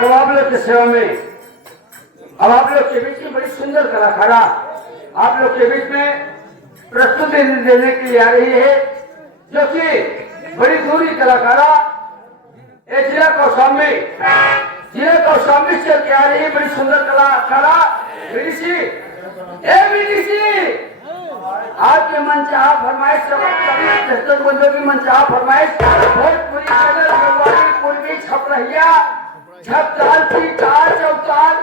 तो आप लोग की सेवा में अब आप लोग के बीच में बड़ी सुंदर कलाकारा आप लोग के बीच में प्रस्तुति देने के लिए आ रही है, जो कि बड़ी दूरी कलाकारा जिला कौशाम्बी चल के आ रही है। बड़ी सुंदर कलाकारा विदिशी आपके मन चाहा फरमाइश बंदों की मन चाहा फरमाइश भोजपुरी पूर्वी छप रहिया छप ताल की ताल चौताल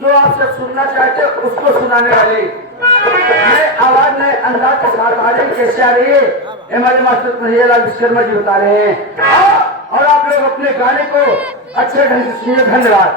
जो आपसे सुनना चाहते उसको सुनाने वाले नए आवाज नए अंदाज के साथ आ रही कैसे आ रही है हमारे मास्टर कन्हैयालाल विश्वकर्मा जी बता रहे हैं। और आप लोग अपने गाने को अच्छे ढंग से सुनिए। धन्यवाद।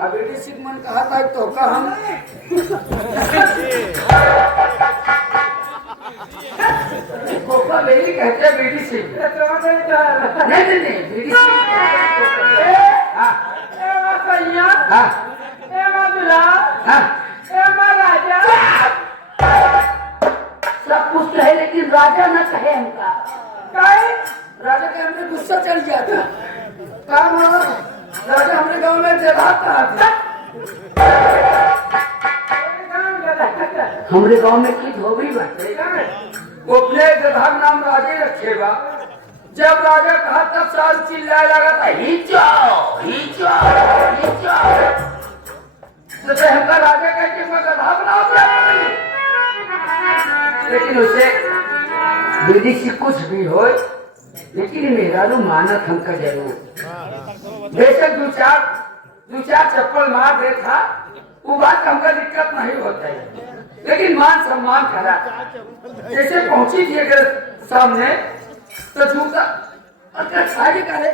और बेटी सिगमन कहा था तो का हम कोका बेली कहते हैं बेटी सिंह नहीं बेटी सब कुछ कहे लेकिन राजा न कहे हमका राजा के हमने गुस्सा चढ़ जाता काम राजा हमने गांव में जगह कहा था हमरे गांव में की धोबी बाटे अपने जगह नाम राजे रखे बा। जब राजा कहा तब साल चिल्लाए लगा था हिचो हिचो हिचो तो हमका राजा कहते गधा बनाओ लेकिन उसे विधि से कुछ भी हो लेकिन मेरा तो मानत हमका जरूर बेशक दो चार चप्पल मार दे था वो बात हमका दिक्कत नहीं होता है लेकिन मान सम्मान करा जैसे पहुंची थी अगर सामने तो जूता अगर साड़ी करे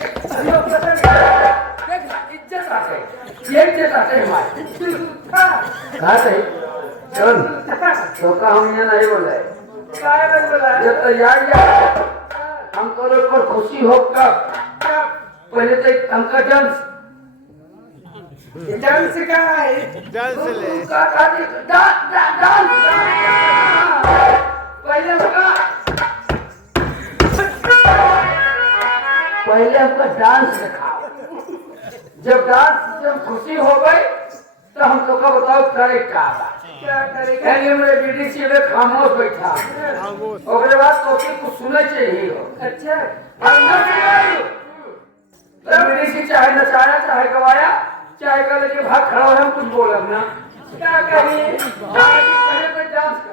इज्जत आते ये इज्जत आते हमारे कहा सही चल तो का हम ये नहीं बोले जब तैयार हम करो पर खुशी हो कब पहले तो हमका डांस का है डांस पहले हमका डांस दिखाओ। जब खुशी हो गई तो हम तो का बताओ करे क्या करे मेरे बीडी सी में खामोश बैठा और बाद तो कुछ सुने चाहिए हो। अच्छा बीडी सी चाहे नचाया चाहे गवाया चाहे कर लेके भाग खड़ा हो हम कुछ बोलब ना क्या करिए पहले तो डांस कर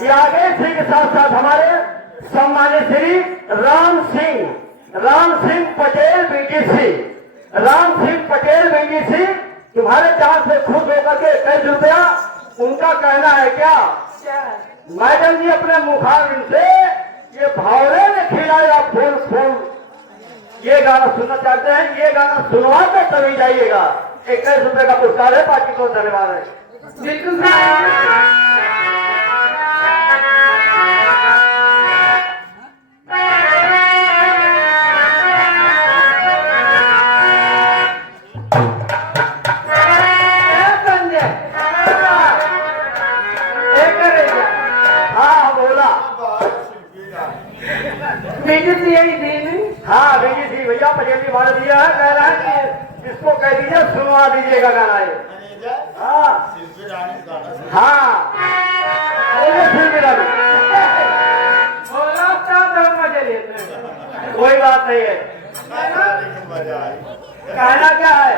यादव सिंह के साथ साथ हमारे सम्मानित श्री राम सिंह पटेल बीडीसी, राम सिंह पटेल बीडीसी तुम्हारे चांस से खुश होकर के 21 रुपया उनका कहना है क्या मैडम जी अपने मुखारबिन से ये भावरे ने खिलाया फूल फूल ये गाना सुनना चाहते हैं, ये गाना सुनवा कर तभी जाइएगा। 21 रुपए का पुरस्कार है, पार्टी को धन्यवाद है। बिल्कुल हाँ बीडीसी भैया पटेल जी भारत दिया है, कह रहा है कि इसको कह दीजिए सुनवा दीजिएगा गाना ये। हाँ हाँ मजे लेते हैं, कोई बात नहीं है। कहना क्या है